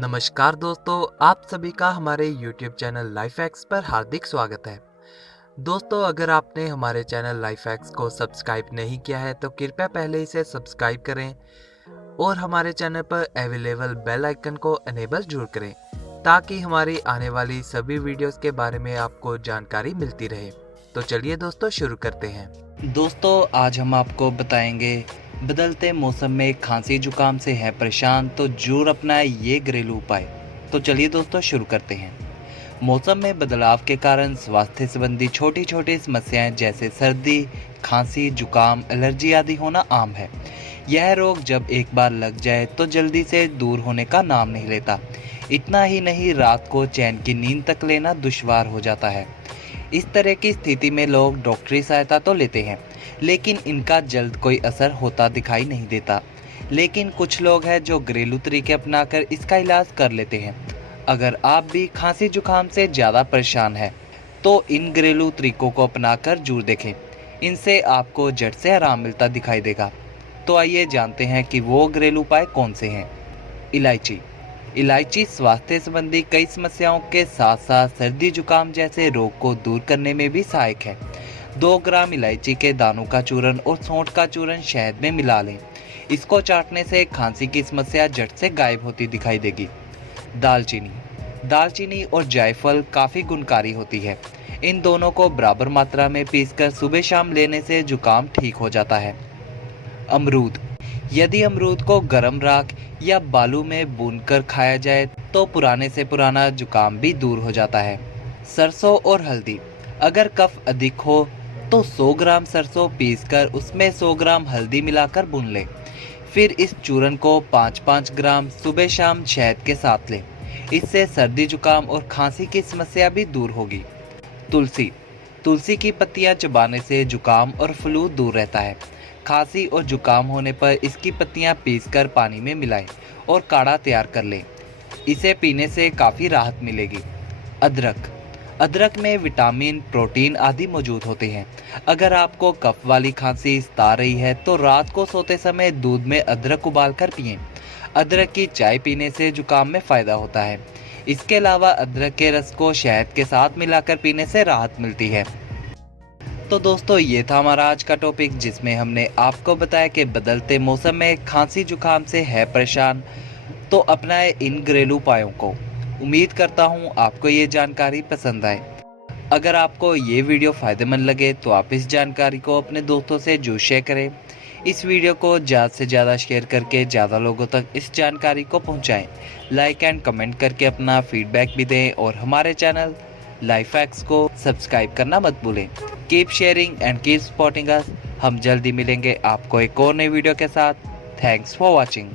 नमस्कार दोस्तों, आप सभी का हमारे YouTube चैनल लाइफ हैक्स पर हार्दिक स्वागत है। दोस्तों, अगर आपने हमारे चैनल लाइफ हैक्स को सब्सक्राइब नहीं किया है तो कृपया पहले इसे सब्सक्राइब करें और हमारे चैनल पर अवेलेबल बेल आइकन को इनेबल जरूर करें ताकि हमारी आने वाली सभी वीडियोस के बारे में आपको जानकारी मिलती रहे। तो चलिए दोस्तों, शुरू करते हैं। दोस्तों, आज हम आपको बताएंगे बदलते मौसम में खांसी जुकाम से है परेशान तो जरूर अपनाएं ये घरेलू उपाय। तो चलिए दोस्तों, शुरू करते हैं। मौसम में बदलाव के कारण स्वास्थ्य संबंधी छोटी छोटी समस्याएं जैसे सर्दी, खांसी, जुकाम, एलर्जी आदि होना आम है। यह रोग जब एक बार लग जाए तो जल्दी से दूर होने का नाम नहीं लेता। इतना ही नहीं, रात को चैन की नींद तक लेना दुश्वार हो जाता है। इस तरह की स्थिति में लोग डॉक्टरी सहायता तो लेते हैं, लेकिन इनका जल्द कोई असर होता दिखाई नहीं देता। लेकिन कुछ लोग हैं जो घरेलू तरीके अपनाकर इसका इलाज कर लेते हैं। अगर आप भी खांसी जुकाम से ज़्यादा परेशान हैं, तो इन घरेलू तरीकों को अपनाकर जरूर देखें। इनसे आपको जड़ से आराम मिलता दिखाई देगा। तो आइए जानते हैं कि वो घरेलू उपाय कौन से हैं। इलायची। इलायची स्वास्थ्य संबंधी कई समस्याओं के साथ साथ सर्दी जुकाम जैसे रोग को दूर करने में भी सहायक है। 2 ग्राम इलायची के दानों का चूर्ण और सौंठ का चूर्ण शहद में मिला लें। इसको चाटने से खांसी की समस्या जड़ से गायब होती दिखाई देगी। दालचीनी। दालचीनी और जायफल काफ़ी गुणकारी होती है। इन दोनों को बराबर मात्रा में पीसकर सुबह शाम लेने से जुकाम ठीक हो जाता है। अमरूद। यदि अमरूद को गर्म राख या बालू में भूनकर खाया जाए तो पुराने से पुराना जुकाम भी दूर हो जाता है। सरसों और हल्दी। अगर कफ अधिक हो तो 100 ग्राम सरसों पीसकर उसमें 100 ग्राम हल्दी मिलाकर भून लें। फिर इस चूर्ण को 5-5 ग्राम सुबह शाम शहद के साथ लें। इससे सर्दी जुकाम और खांसी की समस्या भी दूर होगी। तुलसी। तुलसी की पत्तियां चबाने से जुकाम और फ्लू दूर रहता है। खांसी और जुकाम होने पर इसकी पत्तियां पीसकर पानी में मिलाएं और काढ़ा तैयार कर लें। इसे पीने से काफ़ी राहत मिलेगी। अदरक। अदरक में विटामिन, प्रोटीन आदि मौजूद होते हैं। अगर आपको कफ वाली खांसी सता रही है तो रात को सोते समय दूध में अदरक उबालकर पिएं। अदरक की चाय पीने से जुकाम में फ़ायदा होता है। इसके अलावा अदरक के रस को शहद के साथ मिलाकर पीने से राहत मिलती है। तो दोस्तों, ये था हमारा आज का टॉपिक जिसमें हमने आपको बताया कि बदलते मौसम में खांसी जुकाम से है परेशान तो अपनाए इन घरेलू उपायों को। उम्मीद करता हूँ आपको ये जानकारी पसंद आए। अगर आपको ये वीडियो फ़ायदेमंद लगे तो आप इस जानकारी को अपने दोस्तों से जरूर शेयर करें। इस वीडियो को ज़्यादा से ज़्यादा शेयर करके ज़्यादा लोगों तक इस जानकारी को पहुँचाएँ। लाइक एंड कमेंट करके अपना फीडबैक भी दें और हमारे चैनल लाइफ हैक्स को सब्सक्राइब करना मत भूलें। Keep sharing and keep supporting us. हम जल्दी मिलेंगे आपको एक और नई वीडियो के साथ। Thanks for watching.